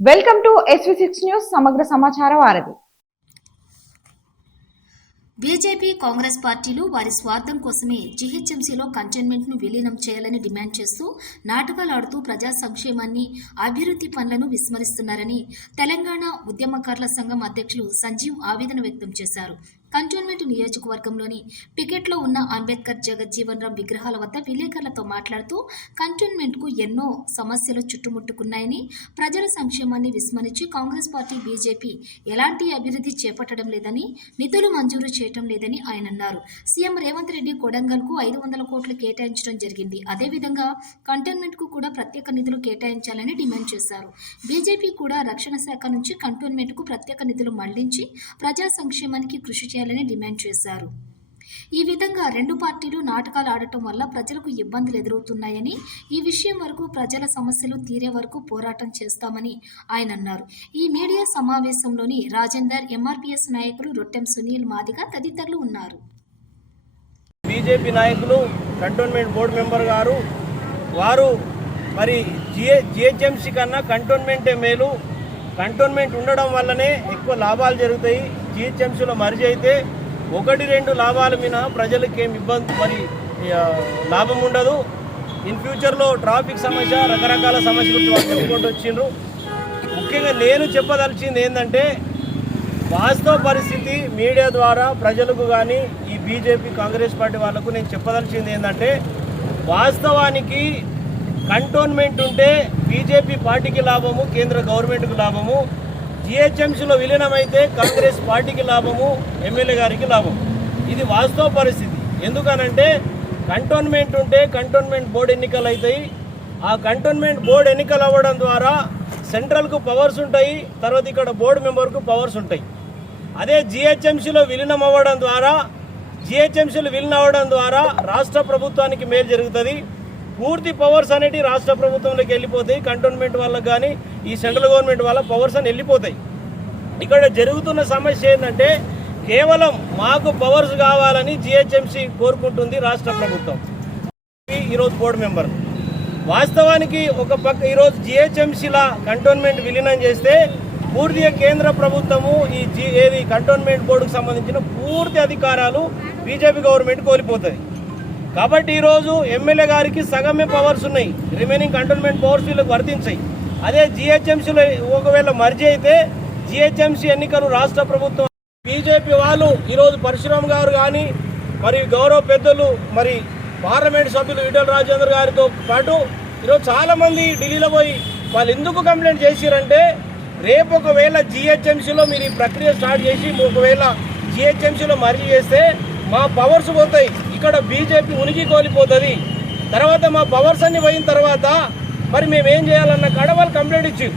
Welcome to SV6 news సమగ్ర సమాచార వారధి. బీజేపీ, కాంగ్రెస్ పార్టీలు వారి స్వార్థం కోసమే జీహెచ్ఎంసీలో కంటైన్మెంట్ ను విలీనం చేయాలని డిమాండ్ చేస్తూ నాటకాలాడుతూ ప్రజా సంక్షేమాన్ని, అభివృద్ధి పనులను విస్మరిస్తున్నారని తెలంగాణ ఉద్యమకారుల సంఘం అధ్యక్షులు సంజీవ్ ఆవేదన వ్యక్తం చేశారు. కంటోన్మెంట్ నియోజకవర్గంలోని పికెట్లో ఉన్న అంబేద్కర్, జగజ్జీవన్ రామ్ విగ్రహాల వద్ద విలేకరులతో మాట్లాడుతూ కంటోన్మెంట్ కు ఎన్నో సమస్యలు చుట్టుముట్టుకున్నాయని, ప్రజల సంక్షేమాన్ని విస్మరించి కాంగ్రెస్ పార్టీ, బీజేపీ ఎలాంటి అభివృద్ధి చేపట్టడం లేదని, నిధులు మంజూరు చేయటం లేదని ఆయన అన్నారు. సీఎం రేవంత్ రెడ్డి కొడంగల్ కు 500 కోట్లు కేటాయించడం జరిగింది. అదేవిధంగా కంటోన్మెంట్ కు కూడా ప్రత్యేక నిధులు కేటాయించాలని డిమాండ్ చేశారు. బీజేపీ కూడా రక్షణ శాఖ నుంచి కంటోన్మెంట్ కు ప్రత్యేక నిధులు మళ్లించి ప్రజా సంక్షేమానికి కృషి చేయాలని డిమాండ్ చేశారు. ఈ విధంగా రెండు పార్టీలు నాటకాలు ఆడటం వల్ల ప్రజలకు ఇబ్బందులు ఎదురవుతున్నాయని, ఈ విషయం వరకు ప్రజల సమస్యలు తీరే వరకు పోరాటం చేస్తామని ఆయన అన్నారు. ఈ మీడియా సమావేశంలోని రాజేందర్, ఎంఆర్పీఎస్ నాయకులు రొట్టెం సునీల్, మాదిగ తదితరులు ఉన్నారు. బీజేపీ నాయకులు, కంటోన్మెంట్ బోర్డు మెంబర్ గారు వారు మరి జిహెచ్ఎంసీ కన్నా కంటోన్మెంటే మేలు, కంటోన్మెంట్ ఉండడం వల్లనే ఎక్కువ లాభాలు జరుగుతాయి, జిహెచ్ఎంసీలో మర్జీ అయితే 1-2 లాభాలు మినహా ప్రజలకు ఏమి ఇబ్బంది మరి లాభం ఉండదు. ఇన్ ఫ్యూచర్లో ట్రాఫిక్ సమస్య, రకరకాల సమస్యలు వాళ్ళు చెప్పుకుంటూ వచ్చిండ్రు. ముఖ్యంగా నేను చెప్పదలిచింది ఏంటంటే, వాస్తవ పరిస్థితి మీడియా ద్వారా ప్రజలకు కానీ ఈ బీజేపీ, కాంగ్రెస్ పార్టీ వాళ్లకు నేను చెప్పదలిచింది ఏంటంటే, వాస్తవానికి కంటోన్మెంట్ ఉంటే బీజేపీ పార్టీకి లాభము, కేంద్ర గవర్నమెంట్కి లాభము. జిహెచ్ఎంసీలో విలీనమైతే కాంగ్రెస్ పార్టీకి లాభము, ఎమ్మెల్యే గారికి లాభం. ఇది వాస్తవ పరిస్థితి. ఎందుకనంటే కంటోన్మెంట్ ఉంటే కంటోన్మెంట్ బోర్డు ఎన్నికలు అవుతాయి. ఆ కంటోన్మెంట్ బోర్డు ఎన్నికలు అవ్వడం ద్వారా సెంట్రల్కు పవర్స్ ఉంటాయి, తర్వాత ఇక్కడ బోర్డు మెంబర్కు పవర్స్ ఉంటాయి. అదే జిహెచ్ఎంసీలో విలీనం అవ్వడం ద్వారా రాష్ట్ర ప్రభుత్వానికి మేలు జరుగుతుంది. పూర్తి పవర్స్ అనేవి రాష్ట్ర ప్రభుత్వంలోకి వెళ్ళిపోతాయి. కంటోన్మెంట్ వాళ్ళకి కానీ ఈ సెంట్రల్ గవర్నమెంట్ వాళ్ళ పవర్స్ అని వెళ్ళిపోతాయి. ఇక్కడ జరుగుతున్న సమస్య ఏంటంటే, కేవలం మాకు పవర్స్ కావాలని జిహెచ్ఎంసీ కోరుకుంటుంది రాష్ట్ర ప్రభుత్వం, ఈరోజు బోర్డు మెంబర్. వాస్తవానికి ఒక పక్క ఈరోజు జిహెచ్ఎంసీలా కంటోన్మెంట్ విలీనం చేస్తే పూర్తిగా కేంద్ర ప్రభుత్వము ఏది కంటోన్మెంట్ బోర్డుకు సంబంధించిన పూర్తి అధికారాలు బీజేపీ గవర్నమెంట్ కోల్పోతుంది. కాబట్టి ఈరోజు ఎమ్మెల్యే గారికి సగమే పవర్స్ ఉన్నాయి, రిమైనింగ్ కంటోన్మెంట్ పవర్స్ వీళ్ళకి వర్తించాయి. అదే జిహెచ్ఎంసీలో ఒకవేళ మర్జీ అయితే జిహెచ్ఎంసీ ఎన్నికలు రాష్ట్ర ప్రభుత్వం, బీజేపీ వాళ్ళు ఈరోజు పరశురామ్ గారు కానీ మరి గౌరవ పెద్దలు మరి పార్లమెంట్ సభ్యులు ఈటెల రాజేందర్ గారితో పాటు ఈరోజు చాలామంది ఢిల్లీలో పోయి వాళ్ళు ఎందుకు కంప్లైంట్ చేశారంటే, రేపు ఒకవేళ జిహెచ్ఎంసీలో మీరు ఈ ప్రక్రియ స్టార్ట్ చేసి ఒకవేళ జిహెచ్ఎంసీలో మర్జీ చేస్తే మా పవర్స్ పోతాయి, ఇక్కడ బీజేపీ ఉనికి కోల్పోతుంది. తర్వాత మా పవర్స్ అన్ని పోయిన తర్వాత మరి మేమేం చేయాలన్న కాడ వాళ్ళు కంప్లైంట్ ఇచ్చారు.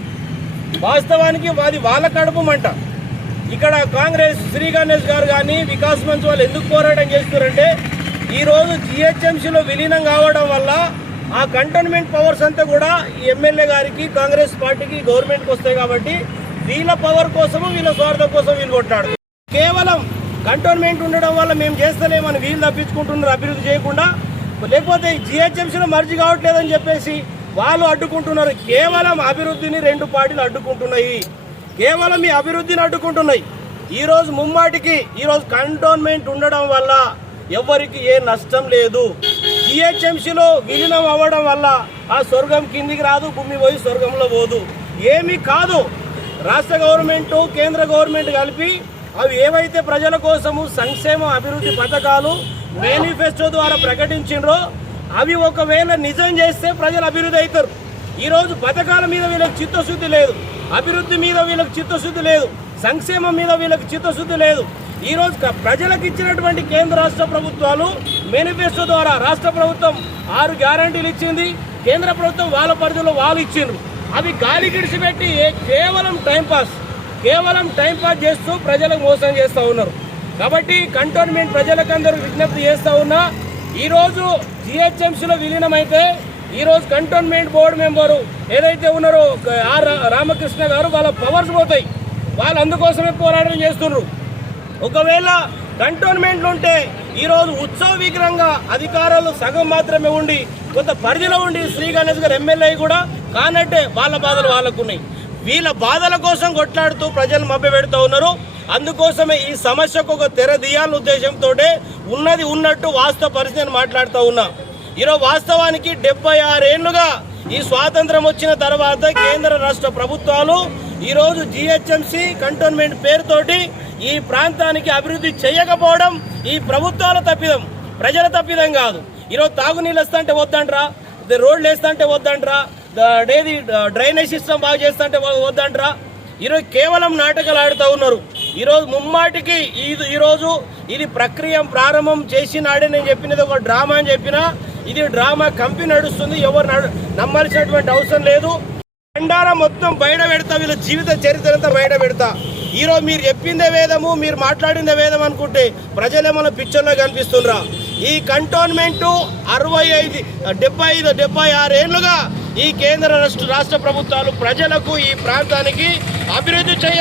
వాస్తవానికి అది వాళ్ళ కడుపుమంట. ఇక్కడ కాంగ్రెస్ శ్రీ గణేష్ గారు కానీ వికాస్ మంచ్ వాళ్ళు ఎందుకు పోరాటం చేస్తున్నారంటే, ఈరోజు జిహెచ్ఎంసీలో విలీనం కావడం వల్ల ఆ కంటోన్మెంట్ పవర్స్ అంతా కూడా ఈ ఎమ్మెల్యే గారికి, కాంగ్రెస్ పార్టీకి, గవర్నమెంట్కి వస్తాయి. కాబట్టి వీళ్ళ పవర్ కోసము, వీళ్ళ స్వార్థం కోసం వీళ్ళు కొట్టాడు. కేవలం కంటోన్మెంట్ ఉండడం వల్ల మేము చేస్తలేమని వీళ్ళు తప్పించుకుంటున్నారు, అభివృద్ధి చేయకుండా. లేకపోతే జిహెచ్ఎంసీలో మర్జీ కావట్లేదని చెప్పేసి వాళ్ళు అడ్డుకుంటున్నారు. కేవలం అభివృద్ధిని రెండు పార్టీలు అడ్డుకుంటున్నాయి, కేవలం ఈ అభివృద్ధిని అడ్డుకుంటున్నాయి. ఈరోజు ముమ్మాటికి ఈరోజు కంటోన్మెంట్ ఉండడం వల్ల ఎవరికి ఏ నష్టం లేదు. జిహెచ్ఎంసీలో విలీనం అవ్వడం వల్ల ఆ స్వర్గం కిందికి రాదు, భూమి పోయి స్వర్గంలో పోదు, ఏమీ కాదు. రాష్ట్ర గవర్నమెంట్, కేంద్ర గవర్నమెంట్ కలిపి అవి ఏవైతే ప్రజల కోసము సంక్షేమ అభివృద్ధి పథకాలు మేనిఫెస్టో ద్వారా ప్రకటించిండ్రో అవి ఒకవేళ నిజం చేస్తే ప్రజలు అభివృద్ధి అవుతారు. ఈరోజు పథకాల మీద వీళ్ళకి చిత్తశుద్ధి లేదు, అభివృద్ధి మీద వీళ్ళకి చిత్తశుద్ధి లేదు, సంక్షేమం మీద వీళ్ళకి చిత్తశుద్ధి లేదు. ఈరోజు ప్రజలకు ఇచ్చినటువంటి కేంద్ర రాష్ట్ర ప్రభుత్వాలు మేనిఫెస్టో ద్వారా రాష్ట్ర ప్రభుత్వం 6 గ్యారంటీలు ఇచ్చింది, కేంద్ర ప్రభుత్వం వాళ్ళ పరిధిలో వాళ్ళు ఇచ్చిండ్రు. అవి గాలి గిడిచిపెట్టి కేవలం టైంపాస్ చేస్తూ ప్రజలకు మోసం చేస్తూ ఉన్నారు. కాబట్టి కంటోన్మెంట్ ప్రజలకందరూ విజ్ఞప్తి చేస్తూ ఉన్నా, ఈరోజు జిహెచ్ఎంసీలో విలీనం అయితే ఈరోజు కంటోన్మెంట్ బోర్డు మెంబరు ఏదైతే ఉన్నారో ఆర్ రామకృష్ణ గారు, వాళ్ళ పవర్స్ పోతాయి. వాళ్ళు అందుకోసమే పోరాటం చేస్తున్నారు. ఒకవేళ కంటోన్మెంట్లో ఉంటే ఈరోజు ఉత్సవ విగ్రహంగా అధికారాలు సగం మాత్రమే ఉండి కొంత పరిధిలో ఉండి శ్రీ గణేష్ గారు ఎమ్మెల్యే కూడా కానట్టే వాళ్ళ బాధలు వాళ్ళకు ఉన్నాయి. వీళ్ళ బాధల కోసం కొట్లాడుతూ ప్రజలు మభ్యపెడుతూ ఉన్నారు. అందుకోసమే ఈ సమస్యకు ఒక తెర తీయాలనే ఉద్దేశంతో ఉన్నది ఉన్నట్టు వాస్తవ పరిస్థితిని మాట్లాడుతూ ఉన్నా. ఈరోజు వాస్తవానికి 76 ఏళ్లుగా ఈ స్వాతంత్రం వచ్చిన తర్వాత కేంద్ర రాష్ట్ర ప్రభుత్వాలు ఈరోజు జిహెచ్ఎంసి కంటోన్మెంట్ పేరుతోటి ఈ ప్రాంతానికి అభివృద్ధి చేయకపోవడం ఈ ప్రభుత్వాల తప్పిదం, ప్రజల తప్పిదం కాదు. ఈరోజు తాగునీళ్ళు వస్తా అంటే వద్దంట్రా, రోడ్లు వేస్తా అంటే వద్దంట్రా, డ్రైనేజ్ సిస్టమ్ బాగా చేస్తా అంటే వద్దంట్రా. ఈరోజు కేవలం నాటకాలు ఆడుతూ ఉన్నారు. ఈరోజు ముమ్మాటికి ఈరోజు ఇది ప్రక్రియ ప్రారంభం చేసినాడే నేను చెప్పినది ఒక డ్రామా అని చెప్పినా ఇది డ్రామా కంపెనీ నడుస్తుంది. ఎవరు నమ్మాల్సినటువంటి అవసరం లేదు. బండారా మొత్తం బయట పెడతా, వీళ్ళ జీవిత చరిత్ర అంతా బయట పెడతా. ఈరోజు మీరు చెప్పిందే వేదము, మీరు మాట్లాడిందే వేదం అనుకుంటే ప్రజలేమన్నా పిక్చర్లో కనిపిస్తుండ్రా? ఈ కంటోన్మెంట్ 75-76 ఏళ్లుగా ఈ కేంద్ర రాష్ట్ర ప్రభుత్వాలు ప్రజలకు ఈ ప్రాంతానికి అభివృద్ధి చేయ